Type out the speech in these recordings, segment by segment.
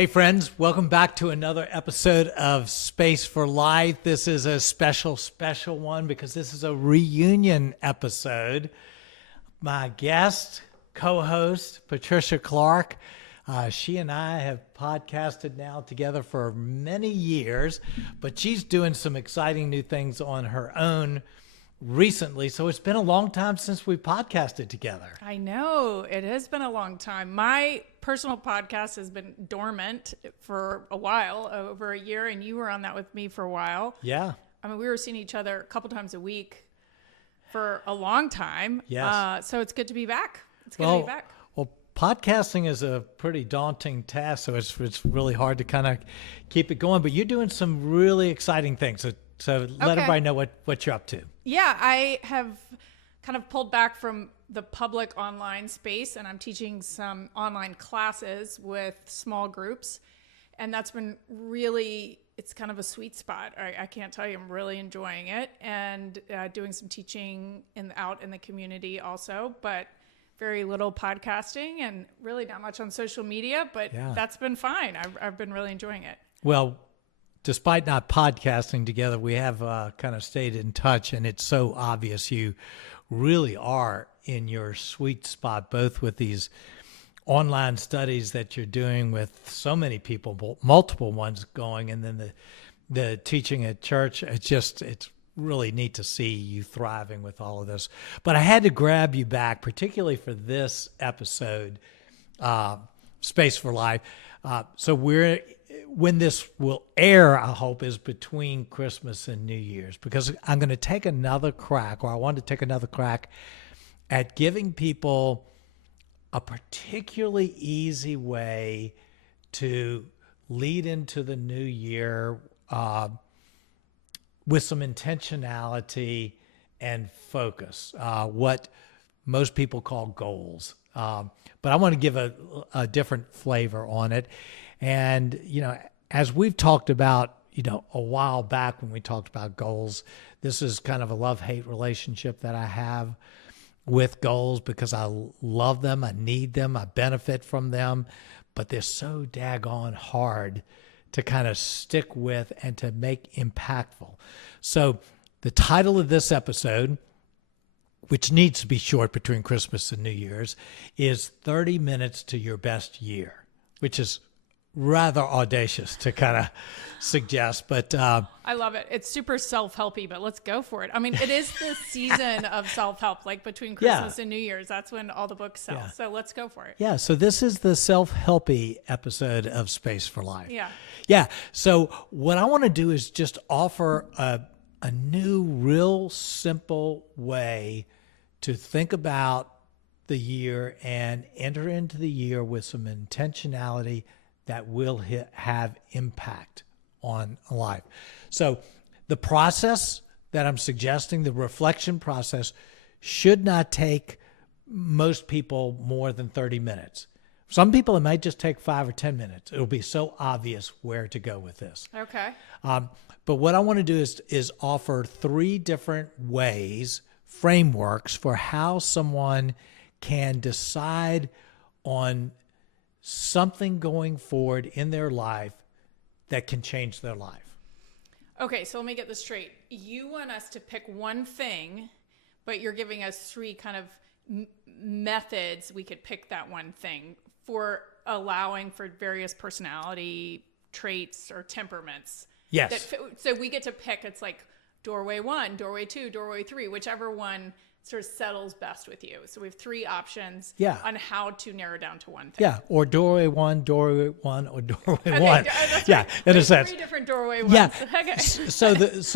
Hey friends, welcome back to another episode of Space for Life. This is a special one because this is a reunion episode. My guest, co-host, Patricia Clark, she and I have podcasted now together for many years, but she's doing some exciting new things on her own recently. So it's been a long time since we podcasted together. I know, it has been a long time. My personal podcast has been dormant for a while, over a year, and you were on that with me for a while. Yeah. I mean, we were seeing each other a couple times a week for a long time. Yes. So it's good to be back. It's good to be back. Well, podcasting is a pretty daunting task, so it's really hard to kind of keep it going. But you're doing some really exciting things. So let everybody know what you're up to. Yeah, I have kind of pulled back from the public online space, and I'm teaching some online classes with small groups. And that's been really, it's kind of a sweet spot. I can't tell you, I'm really enjoying it. And doing some teaching out in the community also, but very little podcasting and really not much on social media, but that's been fine. I've been really enjoying it. Well, despite not podcasting together, we have kind of stayed in touch, and it's so obvious you really are in your sweet spot, both with these online studies that you're doing with so many people, multiple ones going, and then the teaching at church. It's really neat to see you thriving with all of this. But I had to grab you back, particularly for this episode, Space for Life. So when this will air, I hope, is between Christmas and New Year's, because I'm going to take another crack, or I want to take another crack at giving people a particularly easy way to lead into the new year with some intentionality and focus, what most people call goals. But I want to give a different flavor on it. And, as we've talked about, a while back when we talked about goals, this is kind of a love-hate relationship that I have with goals, because I love them, I need them, I benefit from them, but they're so daggone hard to kind of stick with and to make impactful. So the title of this episode, which needs to be short between Christmas and New Year's, is 30 Minutes to Your Best Year, which is rather audacious to kind of suggest, but I love it. It's super self-helpy, but let's go for it. I mean, it is the season of self-help, like between Christmas and New Year's. That's when all the books sell. So let's go for it. Yeah. So this is the self-helpy episode of Space for Life. Yeah. So what I want to do is just offer a new, real simple way to think about the year and enter into the year with some intentionality that will have impact on life. So the process that I'm suggesting, the reflection process, should not take most people more than 30 minutes. Some people, it might just take 5 or 10 minutes. It'll be so obvious where to go with this. Okay. But what I want to do is offer 3 different ways, frameworks for how someone can decide on something going forward in their life that can change their life. Okay, so let me get this straight. You want us to pick one thing, but you're giving us 3 kind of methods we could pick that one thing for allowing for various personality traits or temperaments. Yes. So we get to pick, it's like doorway 1, doorway 2, doorway 3, whichever one sort of settles best with you. So we have 3 options on how to narrow down to one thing. Yeah, or doorway 1, or doorway 1. That's yeah, right. In a sense. 3 different doorway ones. Yeah. Okay. So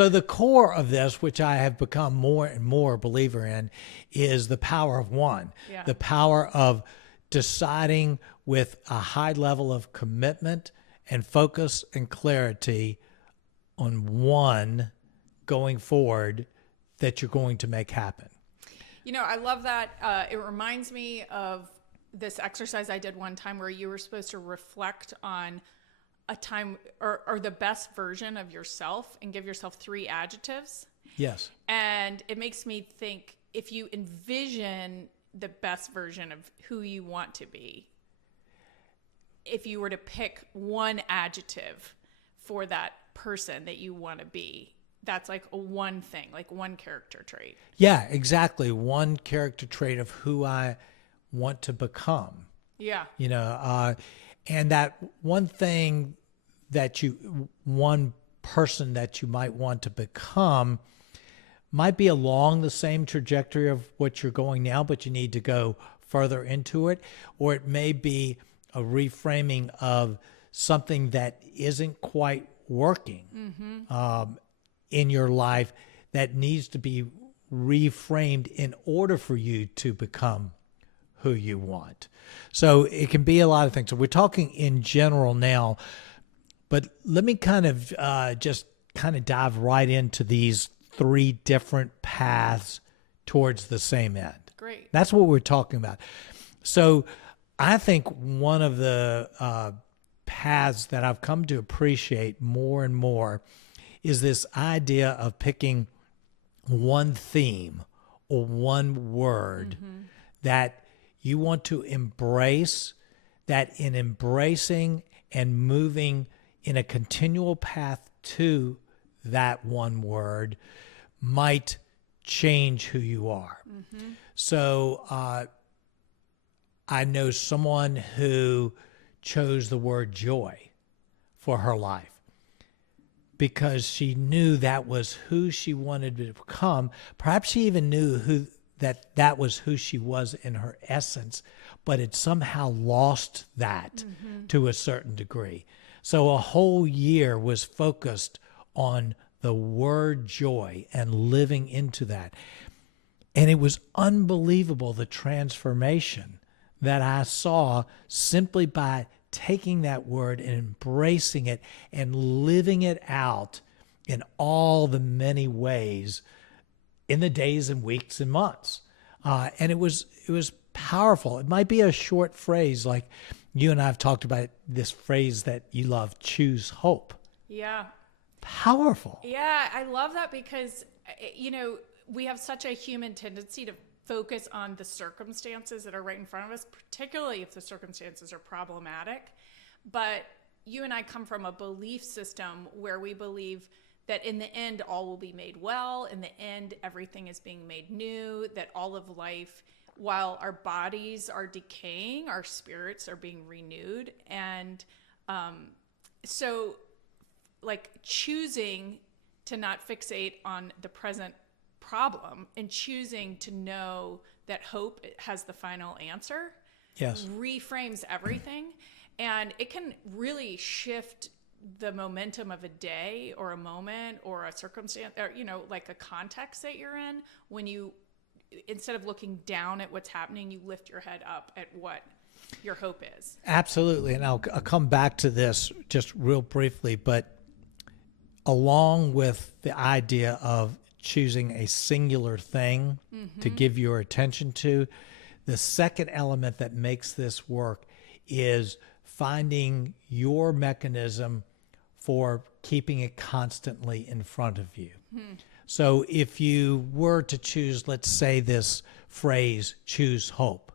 the core of this, which I have become more and more a believer in, is the power of one. Yeah. The power of deciding with a high level of commitment and focus and clarity on one going forward that you're going to make happen. I love that. It reminds me of this exercise I did one time where you were supposed to reflect on a time or the best version of yourself and give yourself 3 adjectives. Yes. And it makes me think, if you envision the best version of who you want to be, if you were to pick one adjective for that person that you want to be, that's like a one thing, like one character trait. Yeah, exactly. One character trait of who I want to become. Yeah. And that one thing one person that you might want to become might be along the same trajectory of what you're going now, but you need to go further into it. Or it may be a reframing of something that isn't quite working in your life that needs to be reframed in order for you to become who you want. So it can be a lot of things. So we're talking in general now, but let me kind of just dive right into these 3 different paths towards the same end. Great. That's what we're talking about. So I think one of the paths that I've come to appreciate more and more is this idea of picking one theme or one word that you want to embrace, that in embracing and moving in a continual path to that one word might change who you are. So I know someone who chose the word joy for her life because she knew that was who she wanted to become. Perhaps she even knew that was who she was in her essence, but had somehow lost that to a certain degree. So a whole year was focused on the word joy and living into that. And it was unbelievable, the transformation that I saw simply by taking that word and embracing it and living it out in all the many ways in the days and weeks and months. And it was powerful. It might be a short phrase, like you and I have talked about this phrase that you love, choose hope. Yeah. Powerful. Yeah, I love that because, we have such a human tendency to focus on the circumstances that are right in front of us, particularly if the circumstances are problematic. But you and I come from a belief system where we believe that in the end, all will be made well. In the end, everything is being made new, that all of life, while our bodies are decaying, our spirits are being renewed. And so like choosing to not fixate on the present problem and choosing to know that hope has the final answer reframes everything. And it can really shift the momentum of a day or a moment or a circumstance or, like a context that you're in when you, instead of looking down at what's happening, you lift your head up at what your hope is. Absolutely. And I'll come back to this just real briefly, but along with the idea of choosing a singular thing to give your attention to, the second element that makes this work is finding your mechanism for keeping it constantly in front of you. So if you were to choose, let's say this phrase, choose hope,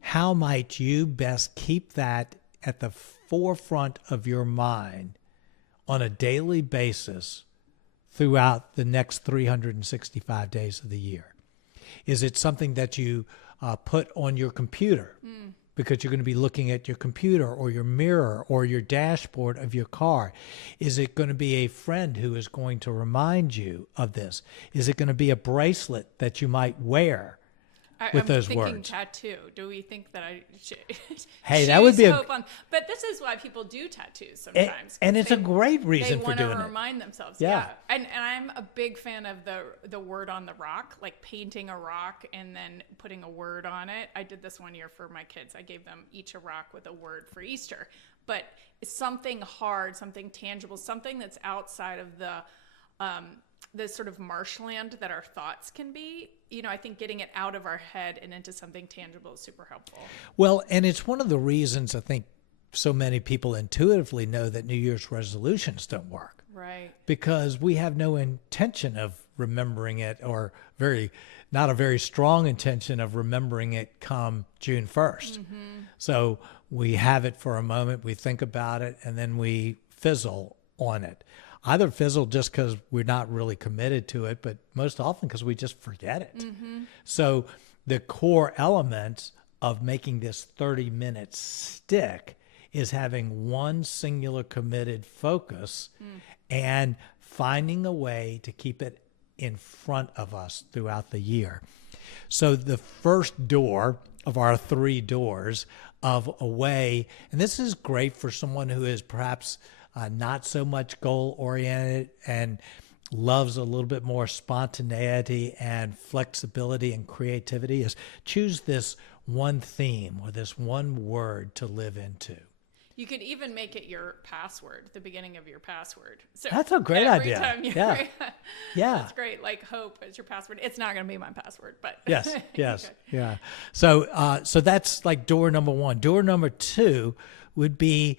how might you best keep that at the forefront of your mind on a daily basis throughout the next 365 days of the year? Is it something that you put on your computer because you're going to be looking at your computer or your mirror or your dashboard of your car? Is it going to be a friend who is going to remind you of this? Is it going to be a bracelet that you might wear with those words? I'm thinking tattoo. Do we think that I should? Hey, that would be but this is why people do tattoos sometimes. And it's a great reason for doing it. They want to remind themselves. Yeah. And I'm a big fan of the word on the rock, like painting a rock and then putting a word on it. I did this one year for my kids. I gave them each a rock with a word for Easter. But something hard, something tangible, something that's outside of the sort of marshland that our thoughts can be. I think getting it out of our head and into something tangible is super helpful. Well, and it's one of the reasons I think so many people intuitively know that New Year's resolutions don't work. Right. Because we have no intention of remembering it, or not a very strong intention of remembering it come June 1st. So we have it for a moment, we think about it, and then we fizzle on it. Either fizzle just because we're not really committed to it, but most often because we just forget it. So the core elements of making this 30 minutes stick is having one singular committed focus and finding a way to keep it in front of us throughout the year. So the first door of our 3 doors of a way, and this is great for someone who is perhaps not so much goal oriented and loves a little bit more spontaneity and flexibility and creativity, is choose this one theme or this one word to live into. You could even make it your password, the beginning of your password. So that's a great every idea. Time you Yeah. Yeah. That's great. Like hope is your password. It's not going to be my password, but Yes. Yes. Okay. Yeah. So that's like door number 1. Door number 2 would be,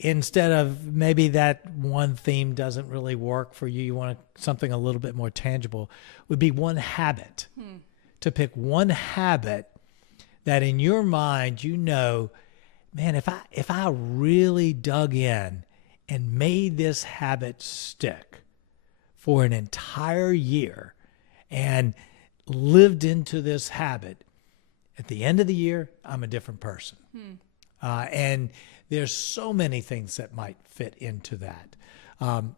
instead of maybe that one theme doesn't really work for you, you want something a little bit more tangible, would be one habit. To pick one habit that in your mind, man, if I really dug in and made this habit stick for an entire year and lived into this habit, at the end of the year, I'm a different person. And there's so many things that might fit into that.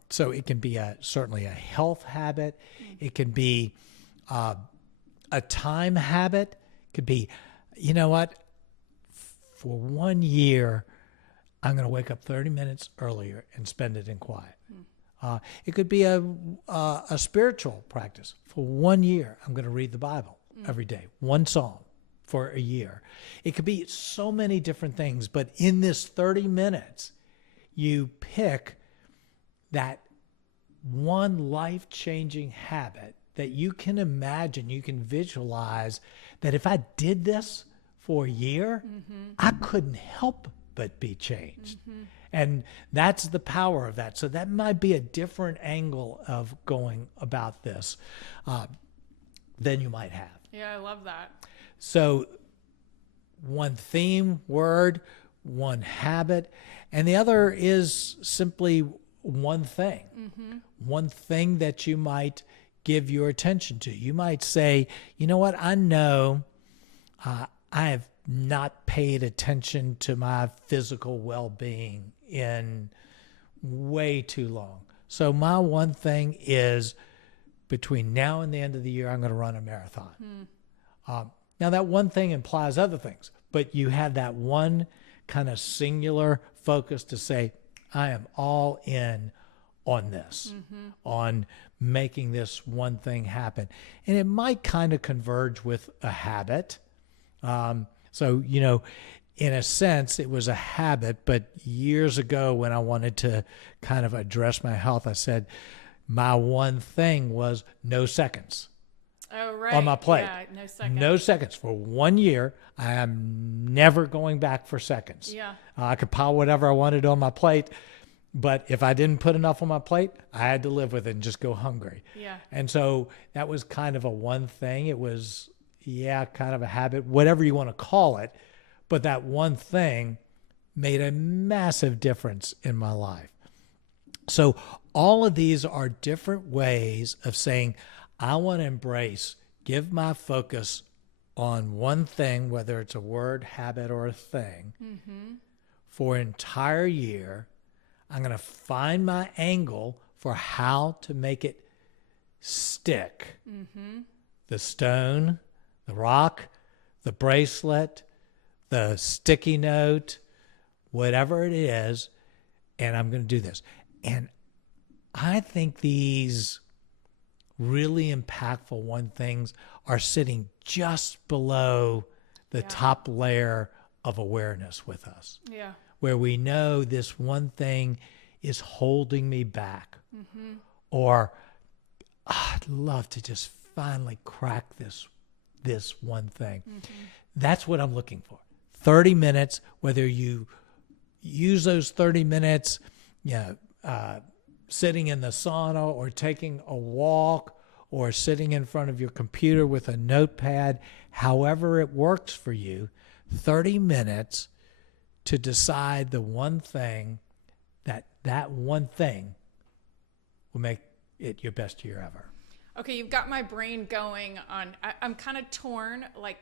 So it can be certainly a health habit. It can be a time habit. It could be, you know what? For 1 year, I'm going to wake up 30 minutes earlier and spend it in quiet. It could be a spiritual practice. For 1 year, I'm going to read the Bible every day, one psalm for a year. It could be so many different things, but in this 30 minutes, you pick that one life-changing habit that you can imagine, you can visualize that if I did this for a year, I couldn't help but be changed. And that's the power of that. So that might be a different angle of going about this than you might have. Yeah, I love that. So one theme, word, one habit, and the other is simply one thing. One thing that you might give your attention to. You might say, you know what, I know I have not paid attention to my physical well-being in way too long. So my one thing is, between now and the end of the year, I'm going to run a marathon. Now that one thing implies other things, but you have that one kind of singular focus to say, I am all in on this, on making this one thing happen. And it might kind of converge with a habit. So, in a sense, it was a habit, but years ago when I wanted to kind of address my health, I said, my one thing was no seconds. Oh, right. On my plate. Yeah, no seconds. No seconds. For 1 year, I am never going back for seconds. Yeah. I could pile whatever I wanted on my plate, but if I didn't put enough on my plate, I had to live with it and just go hungry. Yeah. And so that was kind of a one thing. It was, kind of a habit, whatever you want to call it. But that one thing made a massive difference in my life. So all of these are different ways of saying, I want to embrace, give my focus on one thing, whether it's a word, habit, or a thing, for an entire year. I'm going to find my angle for how to make it stick. The stone, the rock, the bracelet, the sticky note, whatever it is, and I'm going to do this. And I think these really impactful one things are sitting just below the top layer of awareness with us. Yeah. Where we know this one thing is holding me back. Or I'd love to just finally crack this one thing. That's what I'm looking for. 30 minutes, whether you use those 30 minutes, sitting in the sauna or taking a walk or sitting in front of your computer with a notepad, however it works for you, 30 minutes to decide the one thing that one thing will make it your best year ever. Okay, you've got my brain going on. I'm kind of torn. Like,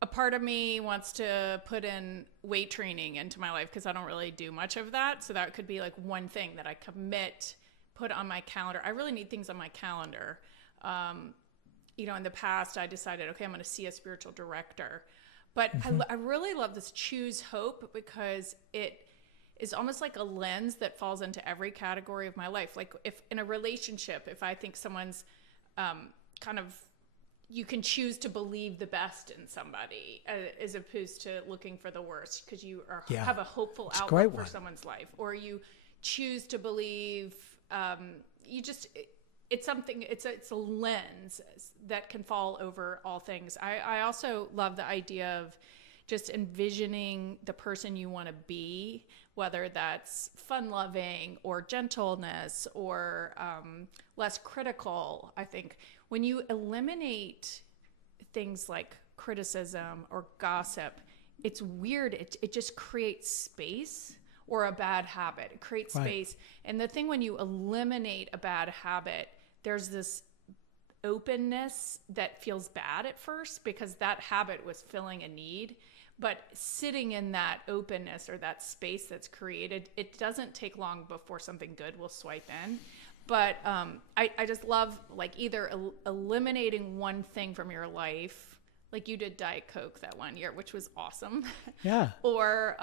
a part of me wants to put in weight training into my life because I don't really do much of that. So that could be like one thing that I commit, put on my calendar. I really need things on my calendar. In the past, I decided, okay, I'm going to see a spiritual director. But I really love this Choose Hope because it is almost like a lens that falls into every category of my life. Like if in a relationship, if I think someone's you can choose to believe the best in somebody as opposed to looking for the worst because you have a hopeful outlook for someone's life. Or you choose to believe, it's a lens that can fall over all things. I also love the idea of just envisioning the person you want to be, whether that's fun-loving or gentleness or less critical. I think when you eliminate things like criticism or gossip, it's weird. It just creates space, or a bad habit. It creates space. And the thing when you eliminate a bad habit, there's this openness that feels bad at first because that habit was filling a need. But sitting in that openness or that space that's created, it doesn't take long before something good will swipe in. But I just love like either eliminating one thing from your life, like you did Diet Coke that one year, which was awesome. Yeah. Or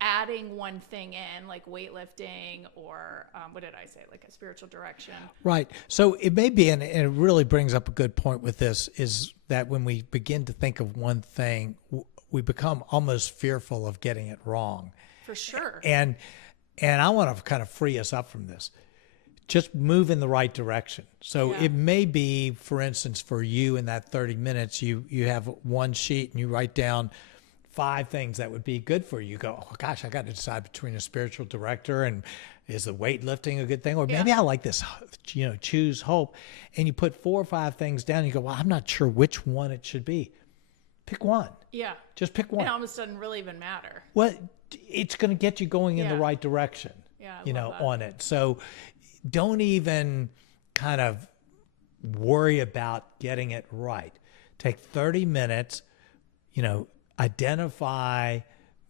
adding one thing in, like weightlifting, or what did I say, like a spiritual direction. Right. So it may be, and it really brings up a good point with this, is that when we begin to think of one thing, we become almost fearful of getting it wrong. For sure. And I want to kind of free us up from this. Just move in the right direction. So it may be, for instance, for you in that 30 minutes, you have one sheet and you write down 5 things that would be good for you. You go, oh gosh, I got to decide between a spiritual director and is the weightlifting a good thing? Or maybe I like this, Choose Hope. And you put 4 or 5 things down and you go, well, I'm not sure which one it should be. Pick one. Yeah. Just pick one. It almost doesn't really even matter. Well, it's going to get you going in the right direction, that. on it. So don't even kind of worry about getting it right. Take 30 minutes, identify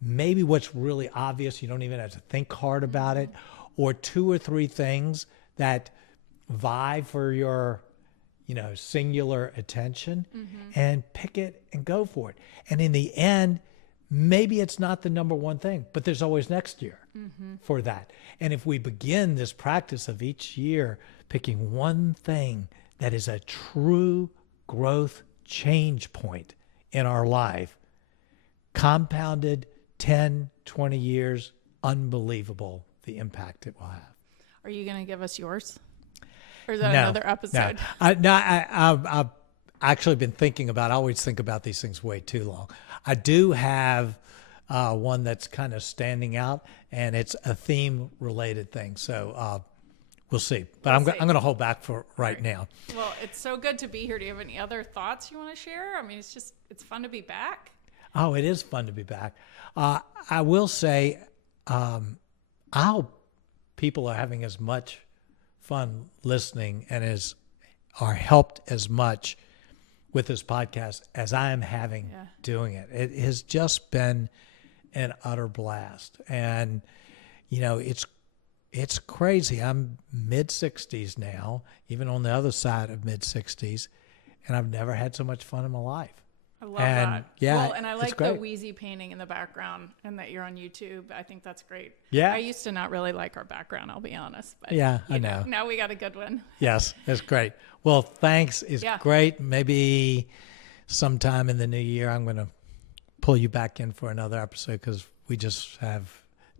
maybe what's really obvious. You don't even have to think hard about it, or 2 or 3 things that vie for your singular attention, and pick it and go for it. And in the end, maybe it's not the number one thing, but there's always next year for that. And if we begin this practice of each year picking one thing that is a true growth change point in our life, compounded 10, 20 years, unbelievable the impact it will have. Are you going to give us yours? Or is that another episode? No. I've actually been thinking about, I always think about these things way too long. I do have one that's kind of standing out, and it's a theme related thing. So we'll see. But I'm going to hold back for right now. Well, it's so good to be here. Do you have any other thoughts you want to share? I mean, it's fun to be back. Oh, it is fun to be back. I will say, I hope people are having as much fun listening and are helped as much with this podcast as I am having doing it. It has just been an utter blast. And, it's crazy. I'm mid-60s now, even on the other side of mid-60s, and I've never had so much fun in my life. I love that. Yeah, well, and I like the wheezy painting in the background and that you're on YouTube. I think that's great. Yeah. I used to not really like our background, I'll be honest. But I know. Now we got a good one. Yes, it's great. Well, thanks. It's great. Maybe sometime in the new year, I'm going to pull you back in for another episode because we just have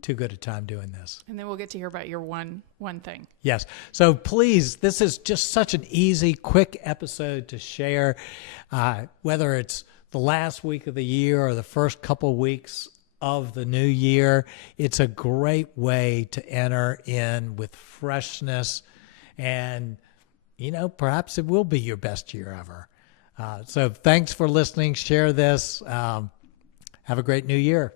too good a time doing this. And then we'll get to hear about your one thing. Yes. So please, this is just such an easy, quick episode to share, whether it's the last week of the year or the first couple weeks of the new year. It's a great way to enter in with freshness and perhaps it will be your best year ever. So thanks for listening. Share this. Have a great new year.